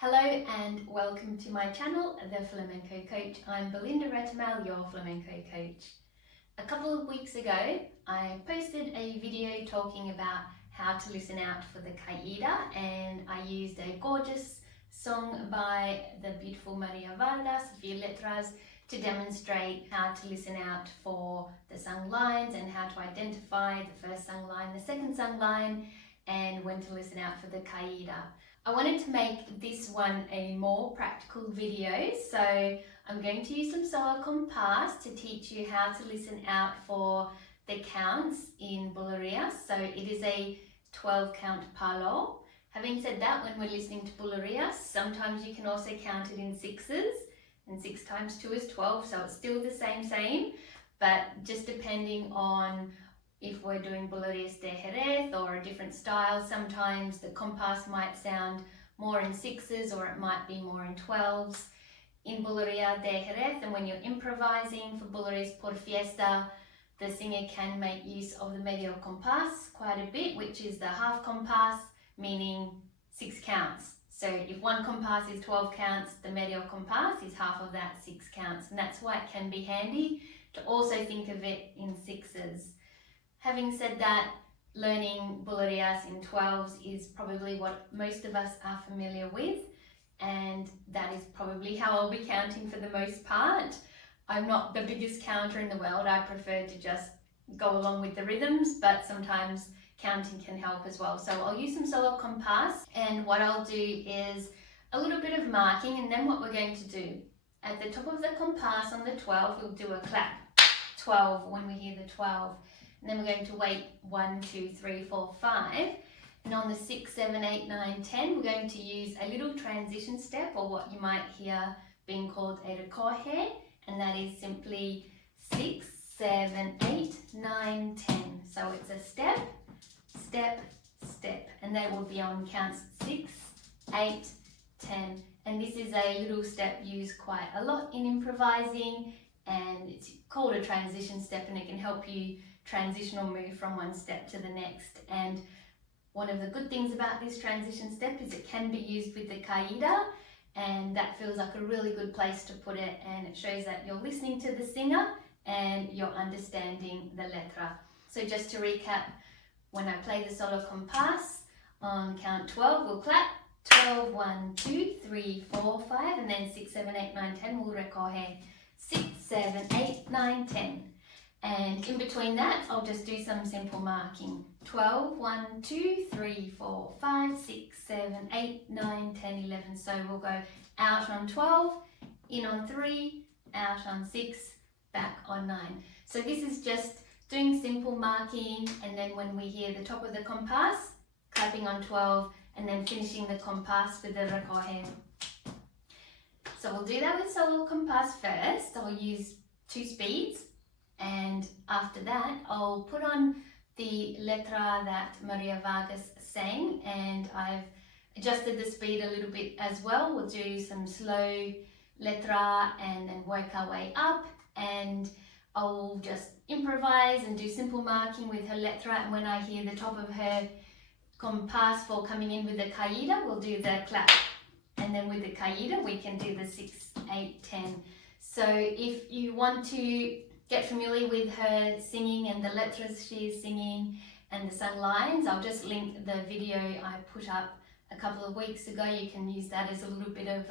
Hello and welcome to my channel, The Flamenco Coach. I'm Belinda Retamal, your flamenco coach. A couple of weeks ago, I posted a video talking about how to listen out for the caída, and I used a gorgeous song by the beautiful Maria Vargas, Letras, to demonstrate how to listen out for the sung lines and how to identify the first sung line, the second sung line, and when to listen out for the caída. I wanted to make this one a more practical video, so I'm going to use some solo compás to teach you how to listen out for the counts in Bulerías. So it is a 12 count palo. Having said that, when we're listening to Bulerías, sometimes you can also count it in sixes, and 6 times 2 is 12, so it's still the same, but just depending on if we're doing Bulerías de Jerez or a different style, sometimes the compás might sound more in sixes or it might be more in 12s. In Bulerías de Jerez, and when you're improvising for Bulerías Por Fiesta, the singer can make use of the medio compás quite a bit, which is the half compás, meaning 6 counts. So if one compás is 12 counts, the medio compás is half of that, 6 counts. And that's why it can be handy to also think of it in sixes. Having said that, learning Bulerías in 12s is probably what most of us are familiar with, and that is probably how I'll be counting for the most part. I'm not the biggest counter in the world. I prefer to just go along with the rhythms, but sometimes counting can help as well. So I'll use some solo compás, and what I'll do is a little bit of marking, and then what we're going to do, at the top of the compás on the 12, we'll do a clap, 12 when we hear the 12. And then we're going to wait 1, 2, 3, 4, 5. And on the 6, 7, 8, 9, 10, we're going to use a little transition step, or what you might hear being called a recoge, and that is simply 6, 7, 8, 9, 10. So it's a step, step, step, and they will be on counts 6, 8, 10. And this is a little step used quite a lot in improvising, and it's called a transition step, and it can help you transition or move from one step to the next. And one of the good things about this transition step is it can be used with the caída, and that feels like a really good place to put it, and it shows that you're listening to the singer and you're understanding the letra. So just to recap, when I play the solo compás on count 12, we'll clap 12, 1, 2, 3, 4, 5, and then 6, 7, 8, 9, 10 we'll recoge 6, 7, 8, 9, 10. And in between that, I'll just do some simple marking. 12, 1, 2, 3, 4, 5, 6, 7, 8, 9, 10, 11. So we'll go out on 12, in on 3, out on 6, back on 9. So this is just doing simple marking, and then when we hear the top of the compás, clapping on 12, and then finishing the compás with the recoge. So we'll do that with solo compás first. I'll use 2 speeds. And after that, I'll put on the letra that Maria Vargas sang, and I've adjusted the speed a little bit as well. We'll do some slow letra and then work our way up, and I'll just improvise and do simple marking with her letra, and when I hear the top of her compás for coming in with the caída, we'll do the clap. And then with the caída, we can do the 6, 8, 10. So if you want to get familiar with her singing and the letras she is singing and the sung lines, I'll just link the video I put up a couple of weeks ago. You can use that as a little bit of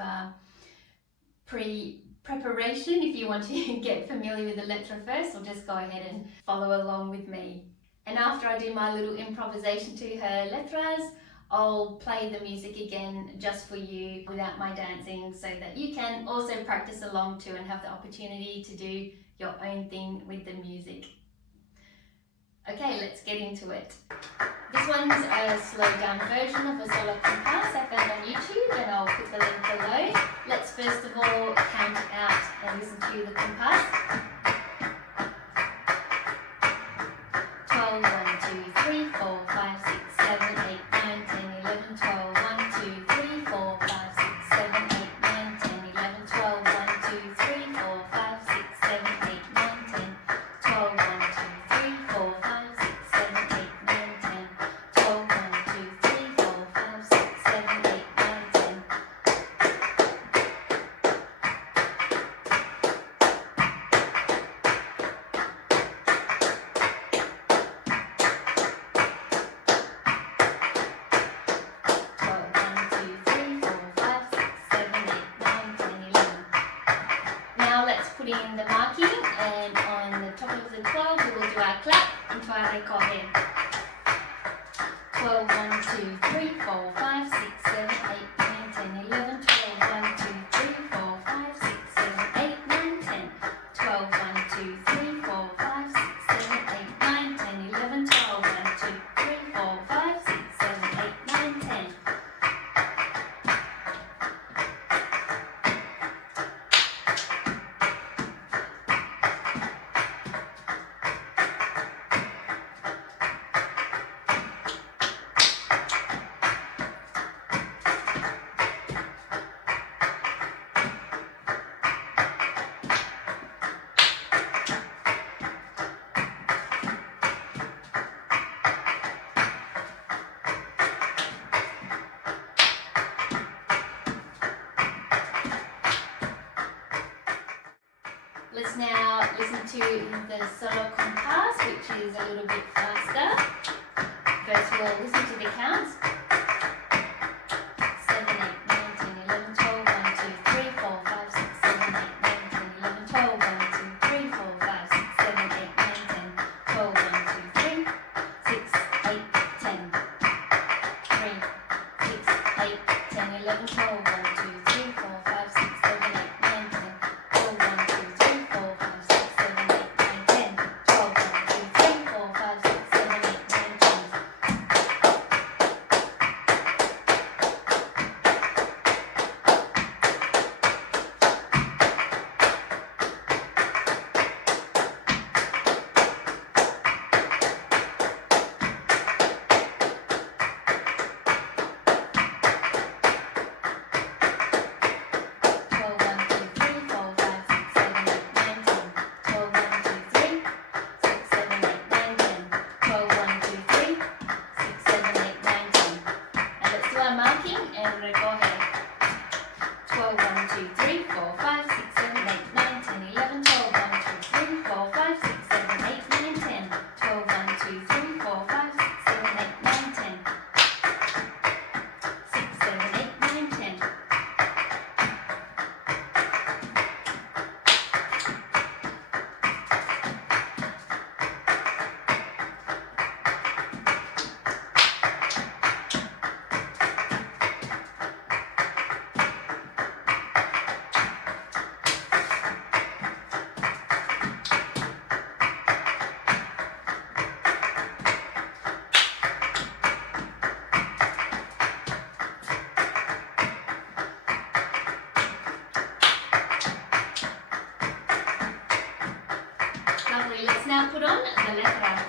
preparation if you want to get familiar with the letra first, or just go ahead and follow along with me. And after I do my little improvisation to her letras, I'll play the music again just for you without my dancing, so that you can also practice along too and have the opportunity to do your own thing with the music. Okay, let's get into it. This one's a slowed down version of a solo compás I found on YouTube, and I'll put the link below. Let's first of all count it out and listen to the compás. 12, 1, 2, 3, 4, 5, 6, 7, 8, 9, 10, 11, 12, 1, 2, 3, 4, 5, 6, 7, 8, 9, 10, 11, 12, 1, 2, 3, 4, 5, 6, 7, 8, 9, 10, 12, 1, 2, 3, 4, 5, 6, 7, 8, 9, 10, 12, 1, 2, 3, 4, 5, 6, 7, 8, 9, 10, marking, and on the top of the 12 we will do our clap into our recoge. 12, 1, 2, 3, 4, 5, 6, 7, 8, 9, 10, 11, 12, 1, 2, 3, 4, 5, 6, 7, 8, 9, 10, 12, 1, 2, 3, 4, 5, 6, 7, 8, 9, 10, 11, 12, 1, 2, 3, 4, 5, 6, 7, 8, 9, 10. Let's now listen to the solo compás, which is a little bit faster. First we'll listen to the counts. 7, 8, 9, 10, 11, 12, 1, 2, 3, 4, 5, 6, 7, 8, 9, 10, 11, 12, 1, 2, 3, 4, 5, 6, 7, 8, 9, 10, 12, 1, 2, 3, 6, 8, 10, 3, 6, 8, 10, 11, 12, 1, 2, 3, 4, 5, 6, 7, 8, 9, 10, 12, 1, 2, 3, 4, 5, 6, 7, 8, 9, 10, 12, 1, 2, 3, 4, 5, 6, 7, 8, 9, 10. Marking and recoge. 12, 1, 2, 3, 4, 5, 6, 7, 8, 9, 10, 11, 12, 1, 2, 3, 4, 5, 6, 7, 8, 9, 10, 12, 1, 2, 3, 4, 5, 6, 7, 8, 9, 10, 6, 7, 8, 9, 10. Lovely, let's now put on the letra.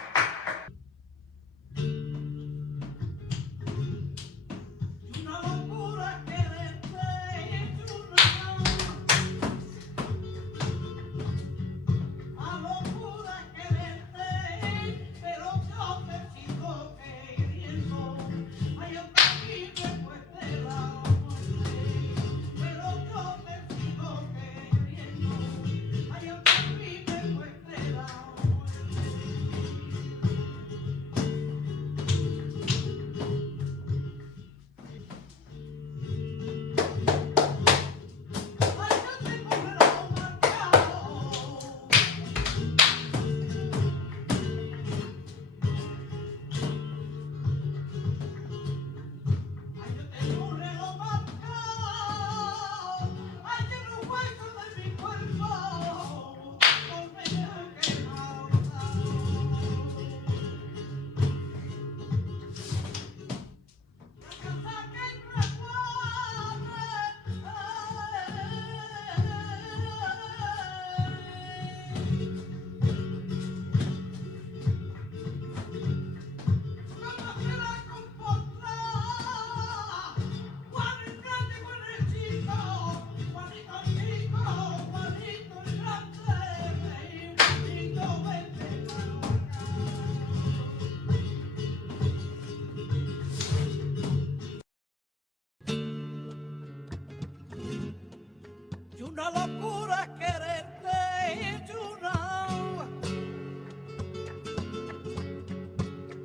Una locura es quererte,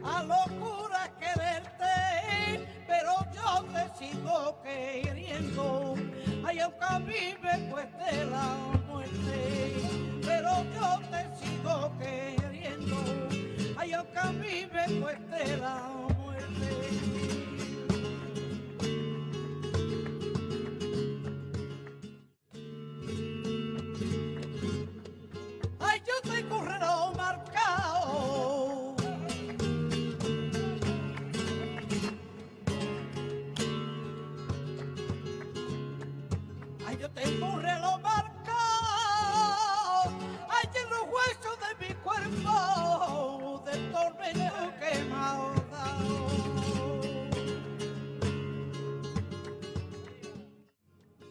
a locura es quererte, pero yo te sigo queriendo, ay aunque a mí me cueste la muerte. Ay, yo tengo un reloj marcado, ay, en los huesos de mi cuerpo, del tormento que me ha dado.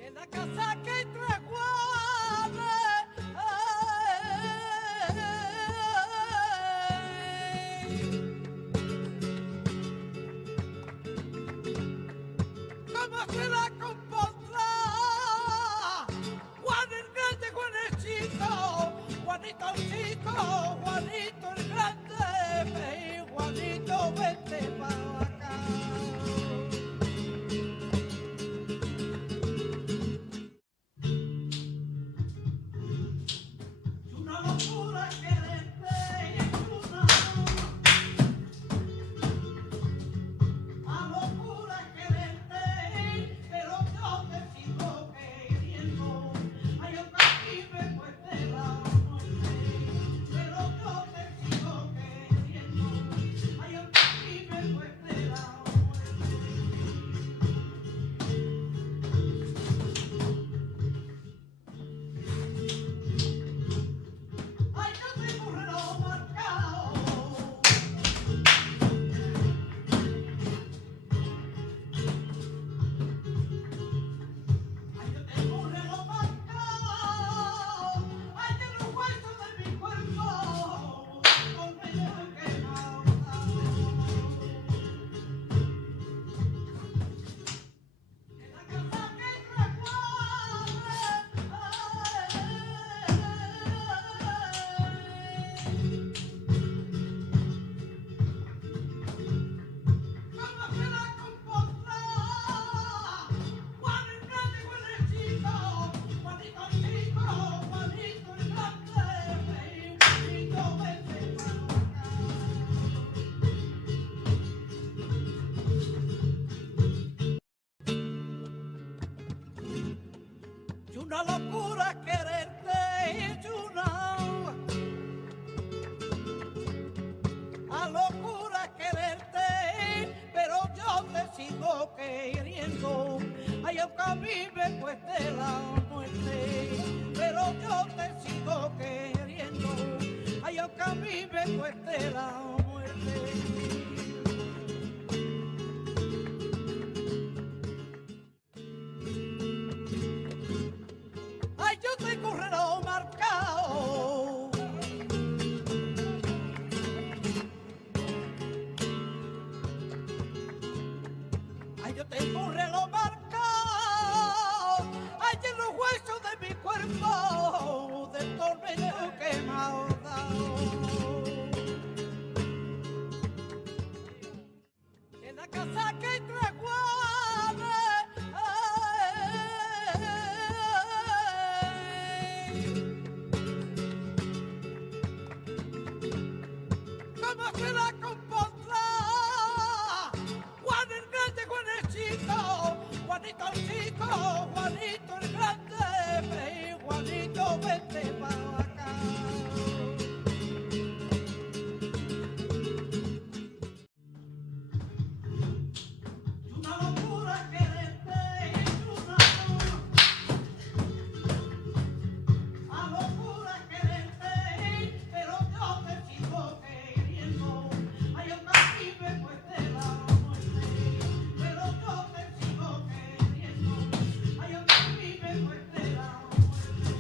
En la casa que hay tres guardas, ¿cómo se la compondrá? Juan el grande, Juan el chico, Juanito el chico, Juanito el grande, Juanito vente para acá. Una locura quererte y es una locura quererte, pero yo te sigo queriendo. Ay, yo casi me cueste la muerte, pero yo te sigo queriendo. Ay, yo casi me cueste la muerte. Ay, yo tengo un reloj marcado. Ay, yo tengo un reloj marcado. Ay, en los huesos de mi cuerpo, con medio quemado. En la casa que ¿cómo se la compondrá? Juan el grande, Juan el chico, Juanito el chico, Juanito el grande, Juanito vente para acá. Es una locura quererte, es una locura quererte, pero yo te sigo queriendo. Ay, aunque a mí me cueste la muerte, pero yo te sigo queriendo. Ay, aunque a mí me cueste la muerte. Ay, yo tengo un reloj marcado. Ay, yo tengo un reloj marcado. Ay, en los huesos de mi cuerpo, del tormento que me ha dado. En la casa que hay tres guardas, ¿cómo se la compondrá? Juan el grande, Juan el chico, Juanito el chico, Juanito el grande, Juanito vente para acá. Una locura quererte, es una locura quererte, pero yo te sigo queriendo. Ay, yo casi me cueste la muerte, pero yo te sigo queriendo. Ay, yo casi me cueste la muerte.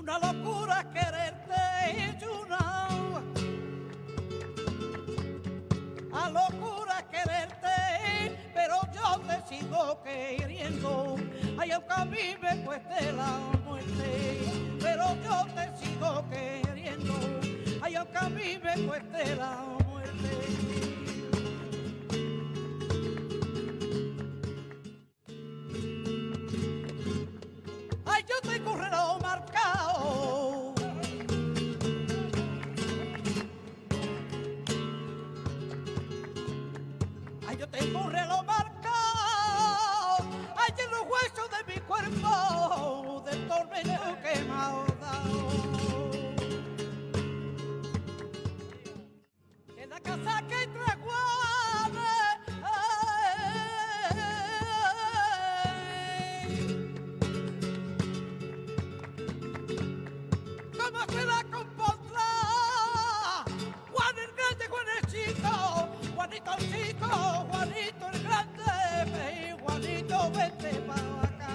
una locura quererte, a locura quererte, pero yo te sigo queriendo. Ay, aunque a mí me cueste la muerte, pero yo te sigo queriendo. Ay, aunque a mí me cueste la muerte. Ay, yo tengo un reloj marcado. Ay, yo tengo un reloj marcado. Ay, en los huesos de mi cuerpo, del tormento que me ha dado. En la casa que traguame, ¿cómo se la compondrá? Juan el grande, Juan el chico, Juanito el chico, Juanito el grande, Juanito vete para acá.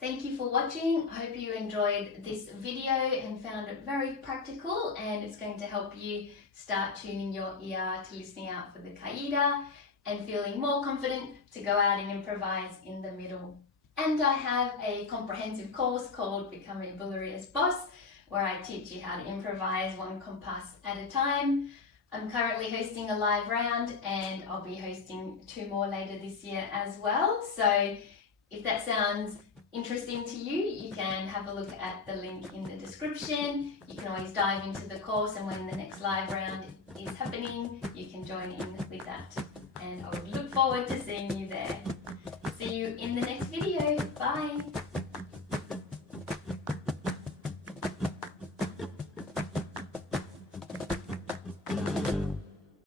Thank you for watching. I hope you enjoyed this video and found it very practical, and it's going to help you start tuning your ear to listening out for the caída and feeling more confident to go out and improvise in the middle. And I have a comprehensive course called Become a Bulerías Boss, where I teach you how to improvise one compas at a time. I'm currently hosting a live round, and I'll be hosting 2 more later this year as well. So if that sounds interesting to you, you can have a look at the link in the description. You can always dive into the course, and when the next live round is happening, you can join in with that. And I would look forward to seeing you there. See you in the next video. Bye.